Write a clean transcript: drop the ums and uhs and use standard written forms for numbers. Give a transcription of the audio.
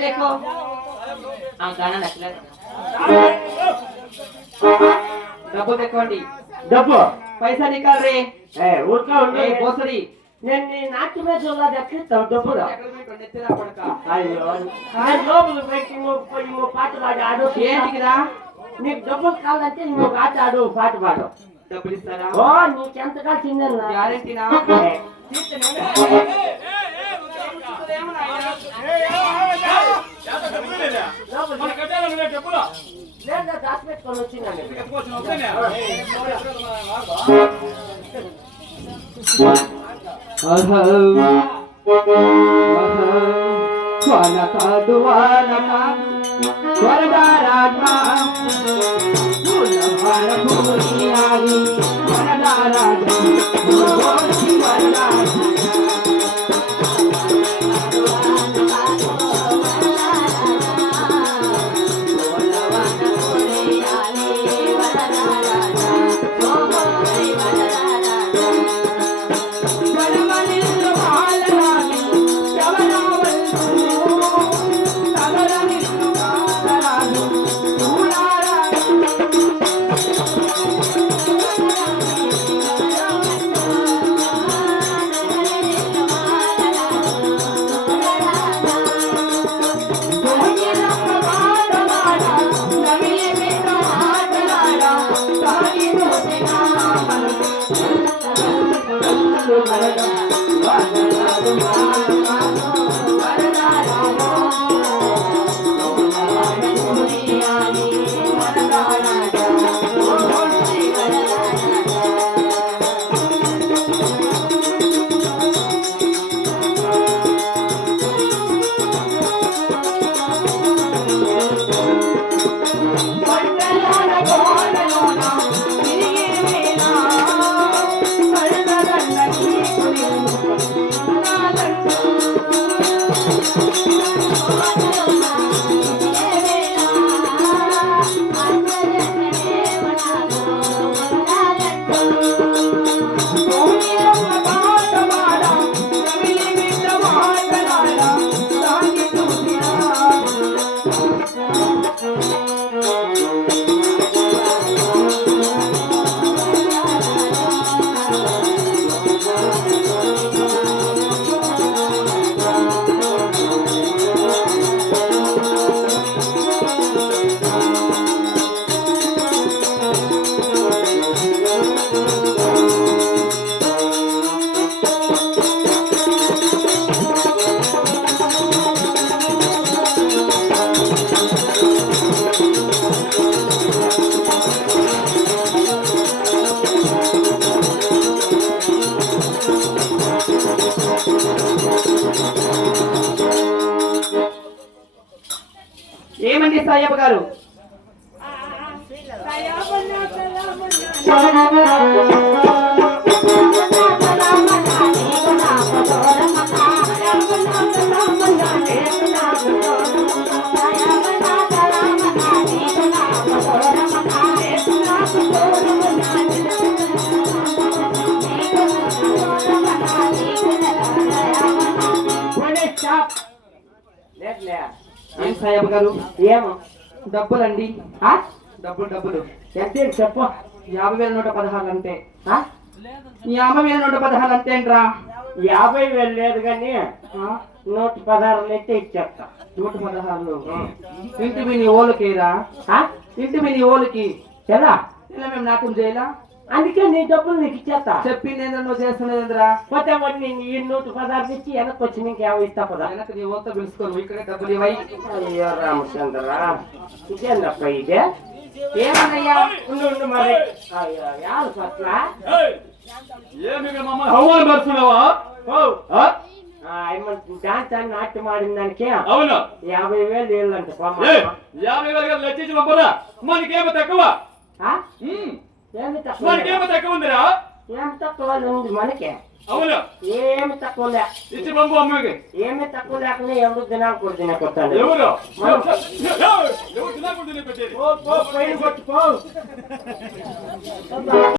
देखो गाना नचला डब्बू देखोंడి डब्बू पैसा निकाल रे ఊరుకా ఉండు बोसड़ी నేను నీ నాట్య మీద చూడాలి ఎక్కిస్తావు డబ్బులు నెత్తిరా పడక అయ్యో నేను లోపల పెట్టి నువ్వు పాట పాడి ఆడు ఏంటికిరా నీకు డబ్బులు కావాలంటే నువ్వు ఆట ఆడు పాట పాడు డబ్బులు ఇస్తారా ఓ నీకెంత కాల్సిందన్నా గ్యారెంటీనా లేదా దాచి పెట్టుకొని వచ్చిందండి ఏమండి సాయప్ప గారు ఏం సాయప్ప గారు ఏమో డబ్బులండి డబ్బులు ఎంత చెప్పు 50,116 అంతే 50,116 అంతేంట్రా 50,000 లేదు కానీ 116 అయితే ఇచ్చేస్తా 116 ఇంటి మీ ఓళ్ళకిరా ఇంటి మీ ఓళ్ళకి ఎలా ఇలా మేము నాట్యం చేయాలా అందుకే నీ డబ్బులు నీకు ఇచ్చేస్తా చెప్పింది ఏంటో నువ్వు చేస్తున్నదిరా పోతే వాడిని ఈ 116 ఇచ్చి వెనక్కి వచ్చి నీకు 50 ఇస్తా పదా వెనక్కి నీ ఓళ్ళతో పిలుచుకోను ఇక్కడే డబ్బులు ఇవ్వయి అయ్యో రామచంద్ర ఇదేందప్ప ఇదే ఏమన్నయ్యా ఉండు మరి అయ్యో యాలు పట్ల అవమాన పరుస్తున్నావా డాన్స్ అని నాట్యం ఆడిన దానికి అవును 50,000 ఏళ్ళంట 50,000 లెక్కించి పంపరా మనకేమో తక్కువ ఏమి తక్కువ మనకేమో తక్కువ ఉందిరా ఏమి తక్కువ ఉంది మనకే అవును ఏమి తక్కువ లే ఇచ్చి పంపు అమ్మకి ఏమి తక్కువ లేకుండా ఎవరు దినాలు తినకొస్తాను ఎవరు తినకుండా పెట్టేది పో